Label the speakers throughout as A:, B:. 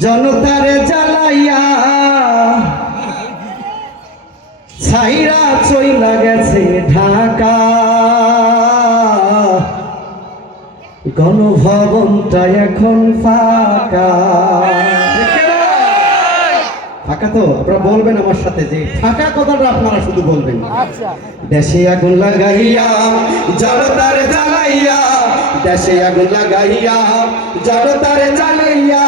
A: জনতারে জ্বালাইয়া ছাইরা চইলা গেছে ঢাকা। গণভবনটা এখন ফাঁকা। ফাঁকা তো? আপনারা বলবেন আমার সাথে যে ফাঁকা কথাটা আপনারা শুধু বলবেন। দেশে আগুন লাগাইয়া জনতার জ্বালাইয়া দেশে আগুন লাগাইয়া জনতার জ্বালাইয়া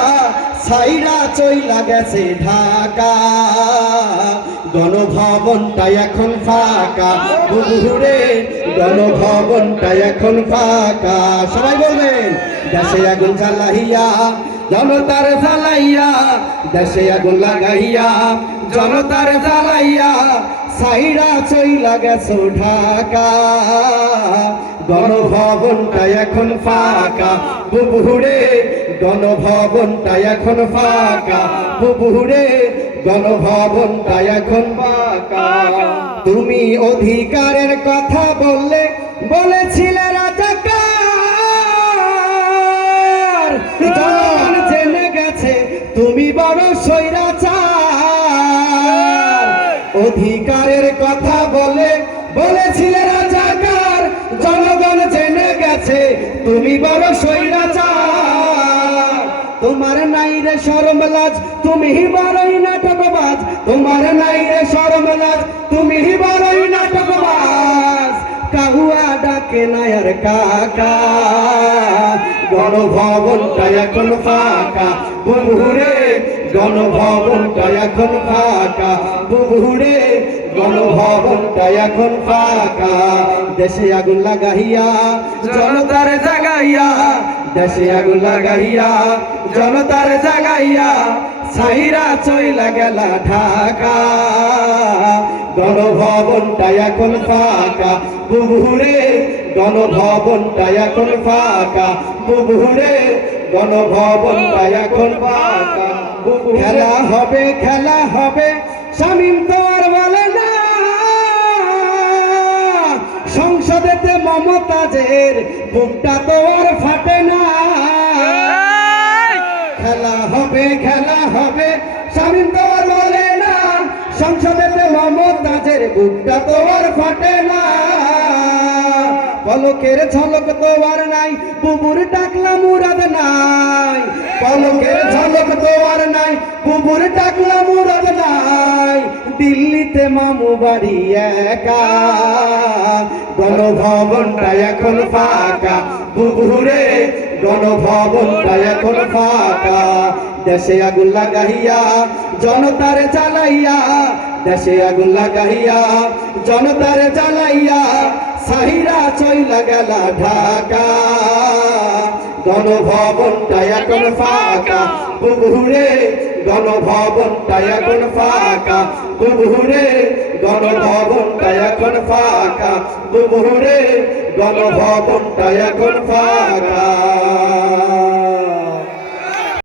A: সাইরা চইলা গেছে ঢাকা। গণভবনটা এখন ফাঁকা। বুবুরে গণভবনটা এখন ফাঁকা। সবাই বলবেন, দেশে আগুন জ্বালাইয়া, জনতার জ্বালাইয়া, দেশে আগুন লাগাইয়া, জনতার জ্বালাইয়া সাইরা চইলা গেছো ঢাকা। গণভবনটা এখন ফাঁকা। বুবুরে গণভবনটা এখন ফাঁকা। বুবুরে গণভবনটা এখন ফাঁকা। তুমি অধিকারের কথা বললে, বলেছিলে তুমি বড় স্বৈরাচার। অধিকারের কথা বলে বড় স্বৈরাচার। তোমার নাই রে শরম লাজ তুমি বড়ই নাটকবাজ। তোমার নাই রে শরম লাজ তুমি বড়ই নাটকবাজ। কাহুয়া ডাকে নায়ার কাকা। গণভবনটা এখন ফাঁকা। বুবুরে, গণভবনটা এখন ফাঁকা। বুবুরে গণভবনটা এখন ফাঁকা। দেশে আগুন লাগাইয়া, জনতার জাগাইয়া, দেশে আগুন লাগাইয়া, জনতার জাগাইয়া সাইরা চইলা গেলা ঢাকা। গণভবনটা এখন ফাঁকা বুবুরে গণভবনটা এখন ফাঁকা বুবুরে গণভবনটা এখন ফাঁকা। খেলা হবে খেলা হবে, শামিম তো আর সংসদেতে মমতাজের বুকটা তো আর ফাটে না। খেলা হবে খেলা হবে শামিম তো আর বলে না। সংসদেতে মমতাজের বুকটা তো আর ফাটে না। পলকের ঝলক তো আর নাই বুবুর টাকলা মুরাদ নাই। পলকের তো আর নাই, বুবুর টাকলা মুরাদ নাই। দিল্লিতে মামু বাড়ি একা। গণভবনটা এখন ফাঁকা। বুবুরে, গণভবনটা এখন ফাঁকা। দেশে আগুন লাগাইয়া, জনতার জ্বালাইয়া, দেশে আগুন লাগাইয়া, জনতার জ্বালাইয়া, সাহিরা চইলা গেলা ঢাকা। গণভবনটা এখন ফাঁকা। বুবুরে গণভবনটা এখন ফাঁকা। বুবুরে গণভবনটা এখন ফাঁকা। বুবুরে গণভবনটা এখন ফাঁকা।